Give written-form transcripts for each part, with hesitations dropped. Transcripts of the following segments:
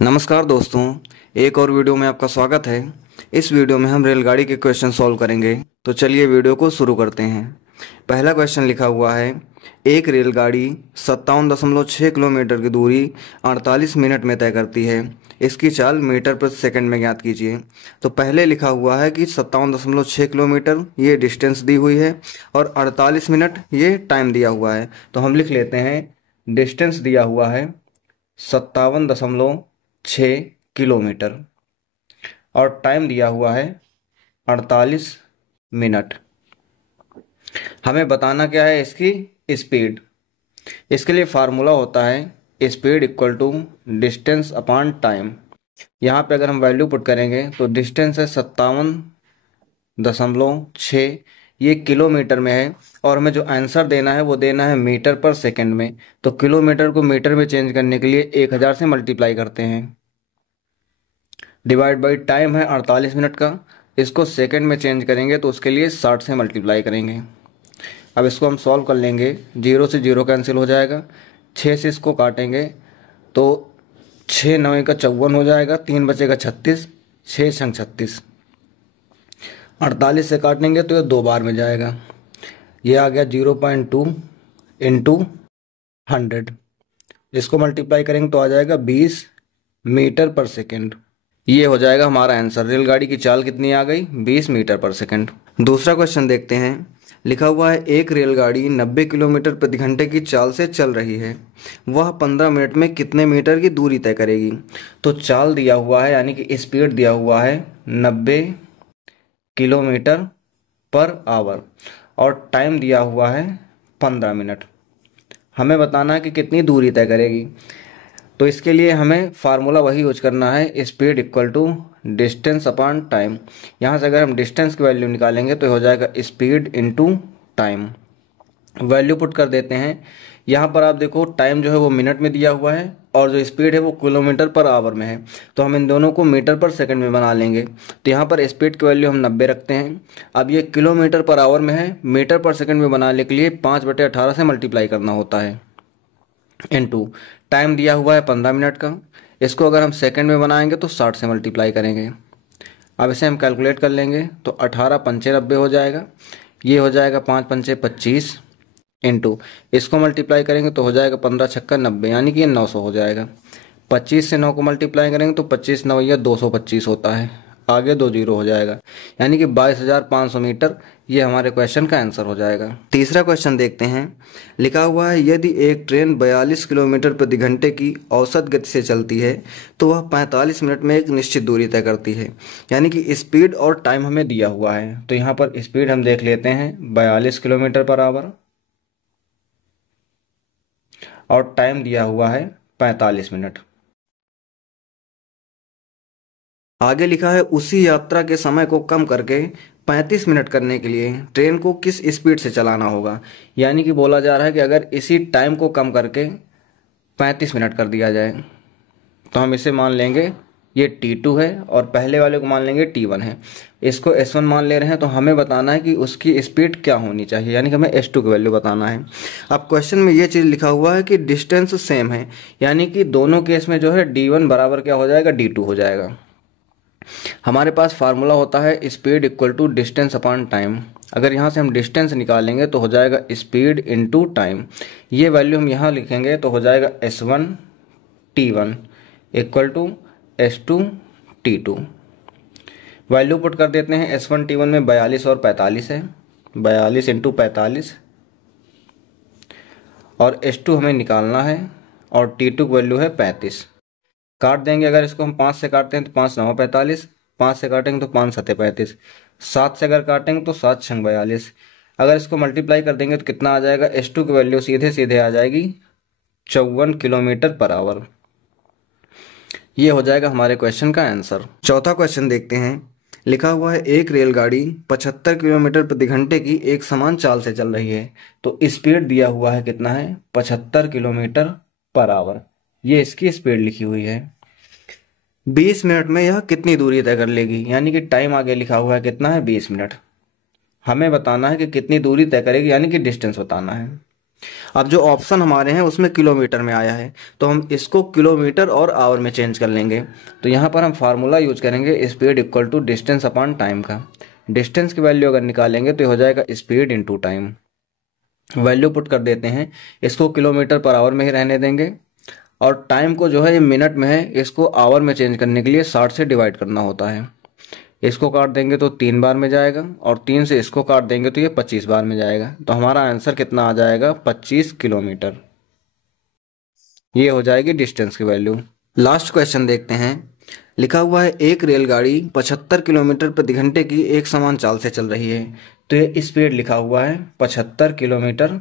नमस्कार दोस्तों, एक और वीडियो में आपका स्वागत है। इस वीडियो में हम रेलगाड़ी के क्वेश्चन सॉल्व करेंगे। तो चलिए वीडियो को शुरू करते हैं। पहला क्वेश्चन लिखा हुआ है, एक रेलगाड़ी 57.6 किलोमीटर की दूरी 48 मिनट में तय करती है। इसकी चाल मीटर प्रति सेकंड में ज्ञात कीजिए। तो पहले लिखा हुआ है कि 57.6 किलोमीटर ये डिस्टेंस दी हुई है और 48 मिनट ये टाइम दिया हुआ है। तो हम लिख लेते हैं, डिस्टेंस दिया हुआ है 57.6 किलोमीटर और टाइम दिया हुआ है 48 मिनट। हमें बताना क्या है, इसकी स्पीड। इसके लिए फार्मूला होता है speed equal to distance upon time. यहाँ पे अगर हम वैल्यू पुट करेंगे तो डिस्टेंस है 57.6, ये किलोमीटर में है और हमें जो आंसर देना है वो देना है मीटर पर सेकंड में। तो किलोमीटर को मीटर में चेंज करने के लिए 1000 से मल्टीप्लाई करते हैं, डिवाइड बाई टाइम है 48 मिनट का। इसको सेकंड में चेंज करेंगे तो उसके लिए 60 से मल्टीप्लाई करेंगे। अब इसको हम सॉल्व कर लेंगे, 0 से 0 कैंसिल हो जाएगा, 6 से इसको काटेंगे तो 6 9 का 54 हो जाएगा, 3 बचेगा 36, 6 छंग 36। 48 से काटेंगे तो ये 2 बार में जाएगा, ये आ गया 0.2 इंटू 100। इसको मल्टीप्लाई करेंगे तो आ जाएगा 20 मीटर पर सेकेंड। ये हो जाएगा हमारा आंसर। रेलगाड़ी की चाल कितनी आ गई, 20 मीटर पर सेकंड। दूसरा क्वेश्चन देखते हैं। लिखा हुआ है, एक रेलगाड़ी 90 किलोमीटर प्रति घंटे की चाल से चल रही है। वह 15 मिनट में कितने मीटर की दूरी तय करेगी। तो चाल दिया हुआ है यानी कि स्पीड दिया हुआ है 90 किलोमीटर पर आवर और टाइम दिया हुआ है 15 मिनट। हमें बताना है कि कितनी दूरी तय करेगी। तो इसके लिए हमें फार्मूला वही यूज करना है, speed equal to distance upon time. यहाँ से अगर हम डिस्टेंस की वैल्यू निकालेंगे तो हो जाएगा speed into time. Value put कर देते हैं। यहाँ पर आप देखो टाइम जो है वो मिनट में दिया हुआ है और जो स्पीड है वो किलोमीटर पर आवर में है। तो हम इन दोनों को मीटर पर सेकंड में बना लेंगे। तो यहाँ पर स्पीड की वैल्यू हम 90 रखते हैं। अब ये किलोमीटर पर आवर में है, मीटर पर सेकंड में बनाने के लिए 5/18 से मल्टीप्लाई करना होता है, इनटू टाइम दिया हुआ है 15 मिनट का। इसको अगर हम सेकंड में बनाएंगे तो 60 से मल्टीप्लाई करेंगे। अब इसे हम कैलकुलेट कर लेंगे तो 18 पंचे 90 हो जाएगा, ये हो जाएगा 5 पंचे 25 इंटू इसको मल्टीप्लाई करेंगे तो हो जाएगा 15 छक्का 90, यानी कि ये 900 हो जाएगा। 25 से 9 को मल्टीप्लाई करेंगे तो 25 9 या 225 होता है, आगे 2 जीरो हो जाएगा, यानी कि 22,500 मीटर। ये हमारे क्वेश्चन का आंसर हो जाएगा। तीसरा क्वेश्चन देखते हैं। लिखा हुआ है, यदि एक ट्रेन 42 किलोमीटर प्रति घंटे की औसत गति से चलती है तो वह 45 मिनट में एक निश्चित दूरी तय करती है। यानी कि स्पीड और टाइम हमें दिया हुआ है। तो यहाँ पर स्पीड हम देख लेते हैं 42 किलोमीटर पर आवर और टाइम दिया हुआ है 45 मिनट। आगे लिखा है, उसी यात्रा के समय को कम करके 35 मिनट करने के लिए ट्रेन को किस स्पीड से चलाना होगा। यानी कि बोला जा रहा है कि अगर इसी टाइम को कम करके 35 मिनट कर दिया जाए तो हम इसे मान लेंगे ये T2 है और पहले वाले को मान लेंगे T1 है। इसको S1 मान ले रहे हैं। तो हमें बताना है कि उसकी स्पीड क्या होनी चाहिए, यानी कि हमें S2 की वैल्यू बताना है। अब क्वेश्चन में ये चीज़ लिखा हुआ है कि डिस्टेंस सेम है, यानी कि दोनों केस में जो है D1 बराबर क्या हो जाएगा, D2 हो जाएगा। हमारे पास फार्मूला होता है speed equal to distance upon time. अगर यहाँ से हम डिस्टेंस निकालेंगे तो हो जाएगा स्पीड इनटू टाइम। ये वैल्यू हम यहाँ लिखेंगे तो हो जाएगा S1 T1 equal to S2 T2। Value put कर देते हैं। S1 T1 में 42 और 45 है, 42 इंटू 45 और S2 हमें निकालना है और T2 की वैल्यू है 35। काट देंगे। अगर इसको हम 5 से काटते हैं तो 5 9 45, 5 से काटेंगे तो 5 7 35, 7 से अगर काटेंगे तो 7 6 42। अगर इसको मल्टीप्लाई कर देंगे तो कितना आ जाएगा, S2 की वैल्यू सीधे सीधे आ जाएगी 54 किलोमीटर पर आवर। ये हो जाएगा हमारे क्वेश्चन का आंसर। चौथा क्वेश्चन देखते हैं। लिखा हुआ है, एक रेलगाड़ी 75 किलोमीटर प्रति घंटे की एक समान चाल से चल रही है। तो स्पीड दिया हुआ है कितना है, 75 किलोमीटर पर आवर। ये इसकी स्पीड लिखी हुई है। 20 मिनट में यह कितनी दूरी तय कर लेगी, यानी कि टाइम आगे लिखा हुआ है कितना है, 20 मिनट। हमें बताना है कि कितनी दूरी तय करेगी, यानी कि डिस्टेंस बताना है। अब जो ऑप्शन हमारे हैं उसमें किलोमीटर में आया है, तो हम इसको किलोमीटर और आवर में चेंज कर लेंगे। तो यहाँ पर हम फार्मूला यूज करेंगे speed equal to distance upon time का। डिस्टेंस की वैल्यू अगर निकालेंगे तो हो जाएगा speed into time. Value put कर देते हैं, इसको किलोमीटर पर आवर में ही रहने देंगे, और टाइम को जो है ये मिनट में है, इसको आवर में चेंज करने के लिए 60 से डिवाइड करना होता है। इसको काट देंगे तो 3 बार में जाएगा, और 3 से इसको काट देंगे तो ये 25 बार में जाएगा। तो हमारा आंसर कितना आ जाएगा, 25 किलोमीटर। ये हो जाएगी डिस्टेंस की वैल्यू। लास्ट क्वेश्चन देखते हैं। लिखा हुआ है एक रेलगाड़ी 75 किलोमीटर प्रति घंटे की एक समान चाल से चल रही है। तो ये स्पीड लिखा हुआ है 75 किलोमीटर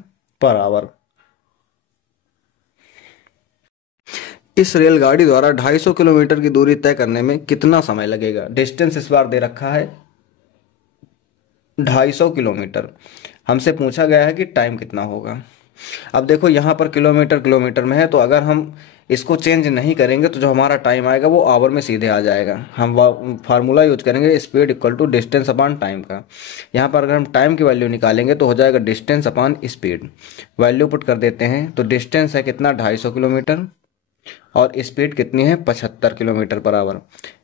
पर आवर। इस रेलगाड़ी द्वारा 250 किलोमीटर की दूरी तय करने में कितना समय लगेगा। डिस्टेंस इस बार दे रखा है 250 किलोमीटर, हमसे पूछा गया है कि टाइम कितना होगा। अब देखो यहाँ पर किलोमीटर किलोमीटर में है, तो अगर हम इसको चेंज नहीं करेंगे तो जो हमारा टाइम आएगा वो आवर में सीधे आ जाएगा। हम फार्मूला यूज करेंगे speed equal to distance upon time का। यहाँ पर अगर हम टाइम की वैल्यू निकालेंगे तो हो जाएगा distance upon speed. Value put कर देते हैं, तो डिस्टेंस है कितना 250 किलोमीटर, और स्पीड कितनी है 75 किलोमीटर पर आवर।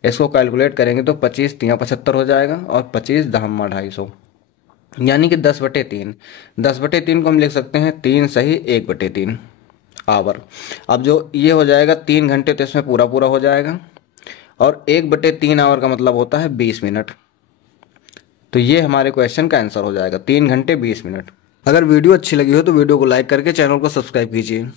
इसको कैलकुलेट करेंगे तो 25 3 75 हो जाएगा, और 25 दहम्मा 250, यानी कि 10/3। 10/3 को हम लिख सकते हैं 3 सही 1/3 आवर। अब जो ये हो जाएगा 3 घंटे, तो इसमें पूरा पूरा हो जाएगा, और 1/3 आवर का मतलब होता है 20 मिनट। तो ये हमारे क्वेश्चन का आंसर हो जाएगा 3 घंटे 20 मिनट। अगर वीडियो अच्छी लगी हो तो वीडियो को लाइक करके चैनल को सब्सक्राइब कीजिए।